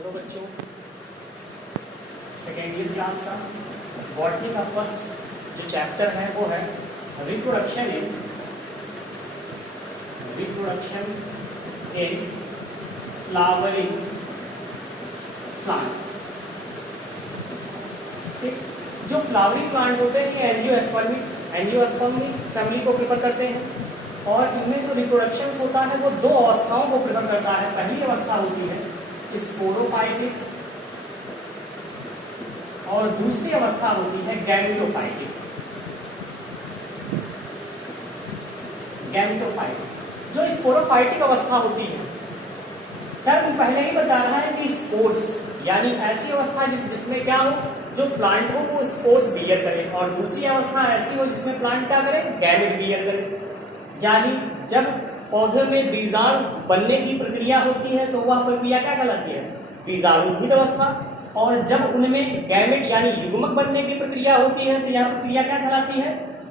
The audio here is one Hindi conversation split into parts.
हेलो बच्चों, सेकेंड ईयर क्लास का बॉटनी का फर्स्ट जो चैप्टर है वो है रिप्रोडक्शन इन फ्लावरिंग प्लांट। ठीक, जो फ्लावरिंग प्लांट होते हैं ये एंजियोस्पर्मिक फैमिली को प्रेफर करते हैं और इनमें जो रिप्रोडक्शन होता है वो दो अवस्थाओं को प्रेफर करता है। पहली अवस्था होती है स्पोरोफाइटिक और दूसरी अवस्था होती है गैमेटोफाइटिक। जो स्पोरोफाइटिक अवस्था होती है टर्म पहले ही बता रहा है कि स्पोर्स यानी ऐसी अवस्था जिसमें क्या हो, जो प्लांट हो वो स्पोर्स बियर करे, और दूसरी अवस्था ऐसी हो जिसमें प्लांट क्या करे, गैमेट बियर करे। यानी जब पौधे में बीजाणु बनने की प्रक्रिया होती है तो वह प्रक्रिया क्या कहलाती है, बीजाणुविद अवस्था। और जब उनमें गैमेट यानी युग्मक बनने की प्रक्रिया होती है तो यह प्रक्रिया क्या कहलाती है,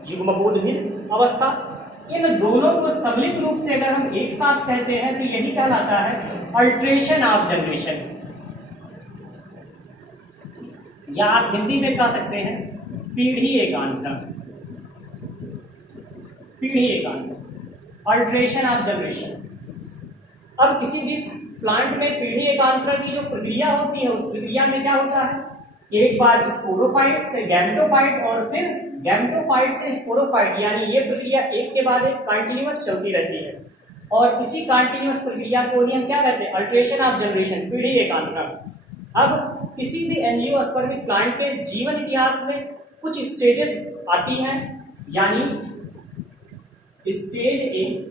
युग्मकोद्भिद अवस्था। इन दोनों को सम्मिलित रूप से अगर हम एक साथ कहते हैं तो यही कहलाता है अल्ट्रेशन ऑफ जनरेशन, या आप हिंदी में कह सकते हैं पीढ़ी एकांतरण। Alteration of generation. अब किसी भी प्लांट में पीढ़ी एकांतरण की जो प्रक्रिया होती है उस प्रक्रिया में क्या होता है, एक बार स्पोरोफाइट से गैमेटोफाइट और फिर गैमेटोफाइट से स्पोरोफाइट, यानी ये प्रक्रिया एक के बाद एक कंटिन्यूअस चलती रहती है। और इसी कंटिन्यूअस प्रक्रिया को ही हम क्या कहते हैं, अल्ट्रेशन ऑफ जनरेशन, पीढ़ी एकांतरण। अब किसी भी एंजियोस्पर्मिक प्लांट के जीवन इतिहास में कुछ स्टेजेस आती हैं, यानी स्टेज इन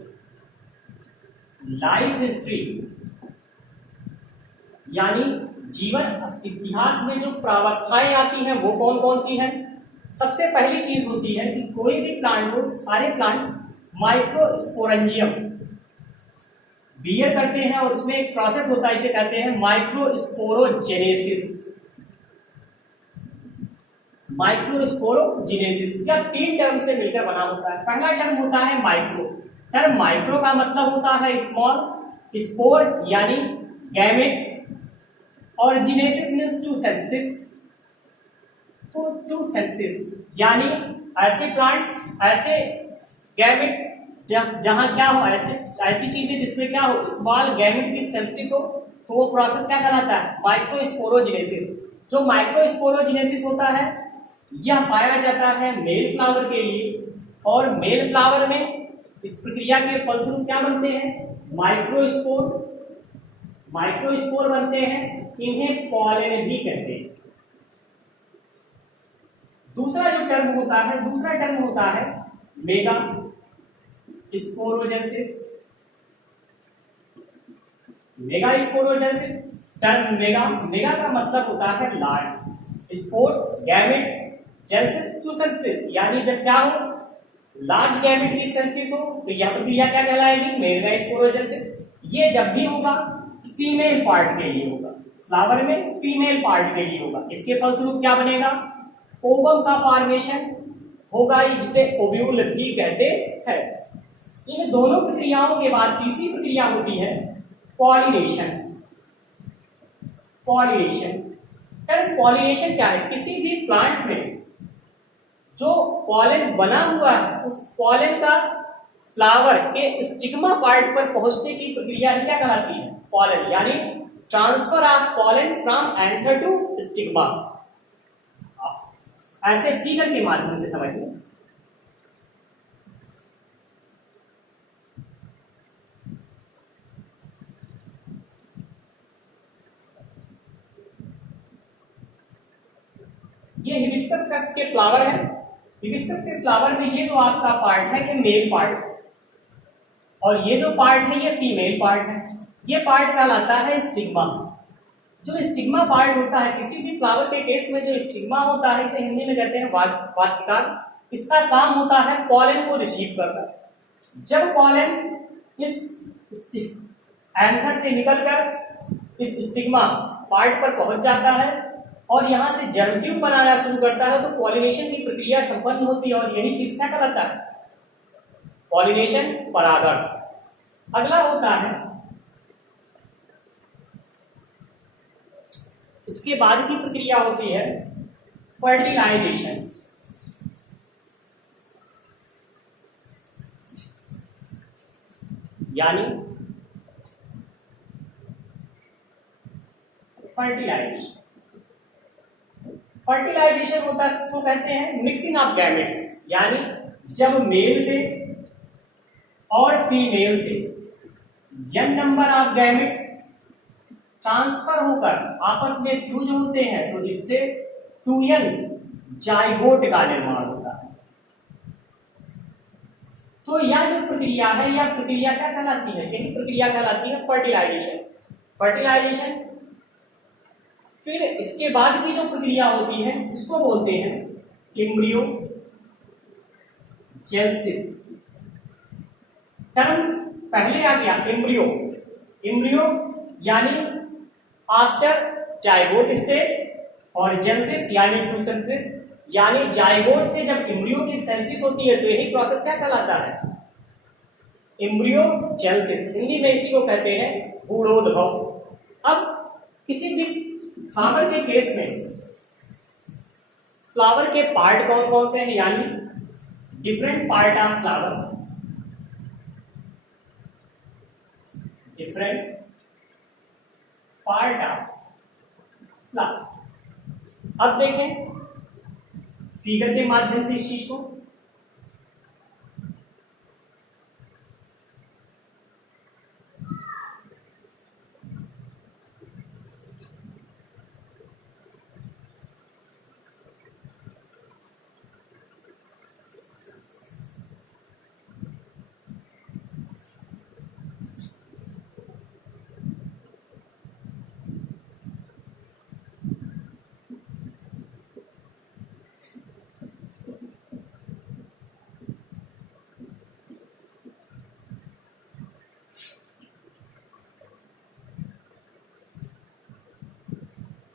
लाइफ हिस्ट्री, यानी जीवन इतिहास में जो प्रावस्थाएं आती हैं वो कौन कौन सी हैं। सबसे पहली चीज होती है कि कोई भी प्लांट हो, सारे प्लांट्स माइक्रोस्पोरेंजियम बियर करते हैं और उसमें एक प्रोसेस होता है, इसे कहते हैं माइक्रोस्पोरोजेनेसिस। या तीन टर्म से मिलकर बना होता है। पहला टर्म होता है माइक्रो। टर्म माइक्रो का मतलब होता है स्मॉल, स्पोर यानी गैमेट, और जेनेसिस मीन्स टू सेंसिस। तो टू सेंसिस यानी ऐसे प्लांट, ऐसे गैमेट जहां क्या हो, ऐसी चीजें जिसमें क्या हो, स्मॉल गैमेट की सेंसिस हो, तो वो प्रोसेस क्या कहलाता है, माइक्रोस्पोरोजेनेसिस। जो माइक्रोस्पोरोजेनेसिस होता है यह पाया जाता है मेल फ्लावर के लिए, और मेल फ्लावर में इस प्रक्रिया के फलस्वरूप क्या बनते हैं, माइक्रोस्पोर बनते हैं। इन्हें पॉलन भी कहते हैं। दूसरा टर्म होता है मेगा स्पोरोजेनेसिस। टर्म मेगा का मतलब होता है large, spores gamete genesis to सेंसिस, यानी जब क्या हो, लार्ज गैमेट की सेंसिस हो तो यह प्रक्रिया क्या कहलाएगी, मेगा स्पोरोजेनेसिस। ये जब भी होगा फीमेल पार्ट के लिए होगा, फ्लावर में फीमेल पार्ट के लिए होगा। इसके फलस्वरूप क्या बनेगा, ओवम का फॉर्मेशन होगा, जिसे ओव्यूल भी कहते हैं। इन दोनों प्रक्रियाओं के बाद तीसरी प्रक्रिया होती है पॉलिनेशन। पॉलिनेशन क्या है, किसी भी प्लांट में जो पॉलन बना हुआ है उस पॉलन का फ्लावर के स्टिग्मा पार्ट पर पहुंचने की प्रक्रिया ही क्या कहलाती है, पॉलन, यानी transfer of pollen from anther to stigma. ऐसे फिगर के माध्यम से समझिए। ये हिबिस्कस के फ्लावर है। हिबिस्कस के फ्लावर में ये जो आपका पार्ट है ये मेल पार्ट, और ये जो पार्ट है ये फीमेल पार्ट है। ये पार्ट कहलाता है स्टिग्मा। जो स्टिग्मा पार्ट होता है किसी भी फ्लावर के केस में, जो स्टिग्मा होता है इसे हिंदी में कहते हैं वातिका। इसका काम होता है पॉलन को रिसीव करना। जब पॉलन इस एंथर से निकलकर इस स्टिग्मा पार्ट पर पहुंच जाता है और यहां से जर्म ट्यूब बनाना शुरू करता है तो पॉलिनेशन की प्रक्रिया संपन्न होती है, और यही चीज क्या कहलाता है, पॉलिनेशन, परागण। अगला होता है इसके बाद की प्रक्रिया होती है फर्टिलाइजेशन। यानी फर्टिलाइजेशन फर्टिलाइजेशन होता है तो कहते हैं मिक्सिंग ऑफ गैमेट्स, यानी जब मेल से और फीमेल से n number of gametes transfer होकर आपस में फ्यूज होते हैं तो इससे 2n जाइगोट का निर्माण होता है। तो यह जो प्रक्रिया है, यह प्रक्रिया क्या कहलाती है? यही प्रक्रिया कहलाती है फर्टिलाइजेशन। फर्टिलाइजेशन फिर इसके बाद की जो प्रक्रिया होती है उसको बोलते हैं एम्ब्रियो जेनेसिस। टर्म पहले आ गया एम्ब्रियो। एम्ब्रियो यानी आफ्टर जाइगोट स्टेज, और जेनेसिस यानी टू सेंसिस, यानी जाइगोट से जब एम्ब्रियो की सेंसिस होती है तो यही प्रोसेस क्या कहलाता है? Embryo genesis. हिंदी में इसी को कहते हैं भ्रूणोद्भव। अब किसी भी फ्लावर के केस में फ्लावर के पार्ट कौन कौन से हैं, यानी different part of flower, different part of flower. अब देखें फिगर के माध्यम से इस चीज को।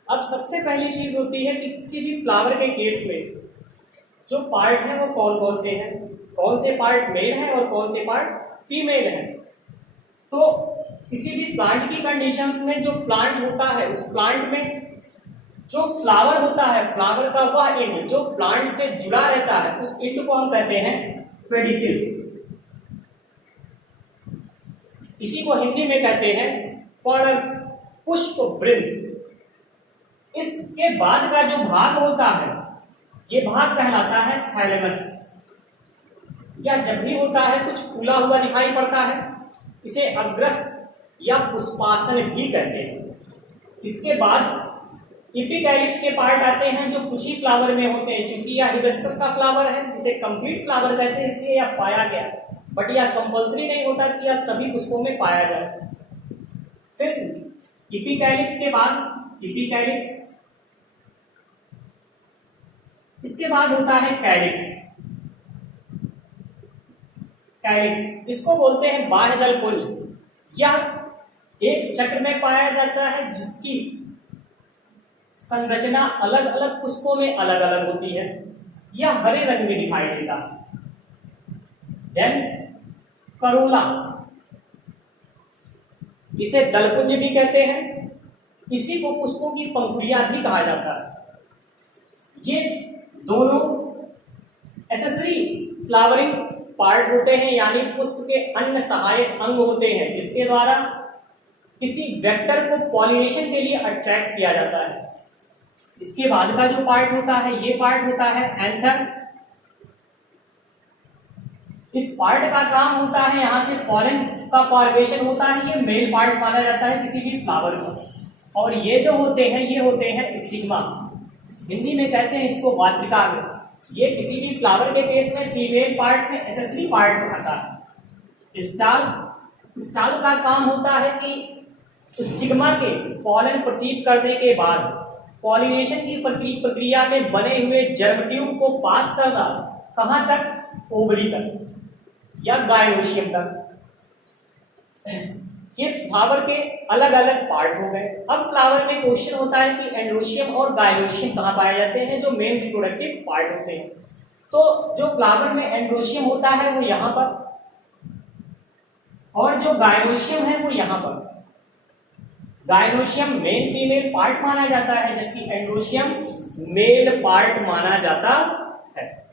अब सबसे पहली चीज होती है कि किसी भी फ्लावर के केस में जो पार्ट है वो कौन कौन से हैं, कौन से पार्ट मेल है और कौन से पार्ट फीमेल है। तो किसी भी प्लांट की कंडीशंस में जो प्लांट होता है उस प्लांट में जो फ्लावर होता है, फ्लावर का वह एंड जो प्लांट से जुड़ा रहता है उस एंड को हम कहते हैं पेडिसिल। इसी को हिंदी में कहते हैं पर्ण पुष्प वृंद। इसके बाद का जो भाग होता है ये भाग कहलाता है थैलेमस। या जब भी होता है कुछ फूला हुआ दिखाई पड़ता है इसे अग्रस्त या पुष्पासन भी कहते हैं। इसके बाद एपिकैलिक्स के पार्ट आते हैं जो कुछ ही फ्लावर में होते हैं। चूंकि यह हिबिस्कस का फ्लावर है, इसे कंप्लीट फ्लावर कहते हैं, इसलिए यह पाया गया, बट यह कंपल्सरी नहीं होता कि यह सभी पुष्पों में पाया जाए। फिर एपिकैलिक्स के बाद एपिकैलिक्स, इसके बाद होता है कैलिक्स। कैलिक्स इसको बोलते हैं बाह्य दल पुंज। यह एक चक्र में पाया जाता है जिसकी संरचना अलग अलग पुष्पों में अलग अलग होती है। यह हरे रंग में दिखाई देता है। देन करोला, इसे दलपुंज भी कहते हैं, इसी को पुष्पों की पंखुड़ियां भी कहा जाता है। ये दोनों एसेसरी फ्लावरिंग पार्ट होते हैं, यानी पुष्प के अन्य सहायक अंग होते हैं जिसके द्वारा किसी वेक्टर को पॉलिनेशन के लिए अट्रैक्ट किया जाता है। इसके बाद का जो पार्ट होता है ये पार्ट होता है एंथर। इस पार्ट का काम होता है यहां से पॉलन का फॉर्मेशन होता है। ये मेल पार्ट माना जाता है किसी भी फ्लावर को। और ये जो होते हैं ये होते हैं स्टिग्मा। हिंदी में कहते हैं इसको वात्रिका। ये किसी भी फ्लावर के केस में फीमेल पार्ट में एसेसरी पार्ट आता है। स्टाल का काम होता है कि स्टिग्मा के पॉलन परसीव करने के बाद पॉलिनेशन की प्रक्रिया में बने हुए जर्म ट्यूब को पास करना, कहां तक? ओवरी तक या गायनोशियम तक। ये फ्लावर के अलग अलग पार्ट हो गए। अब फ्लावर में क्वेश्चन होता है कि एंड्रोशियम और गायनोशियम कहाँ पाए जाते हैं, जो मेन रिप्रोडक्टिव पार्ट होते हैं। तो जो फ्लावर में एंड्रोशियम होता है वो यहाँ पर, और जो गायनोशियम है वो यहाँ पर। गायनोशियम मेल फीमेल पार्ट माना जाता है, जबकि एंड्रोशियम मेल पार्ट माना जाता है।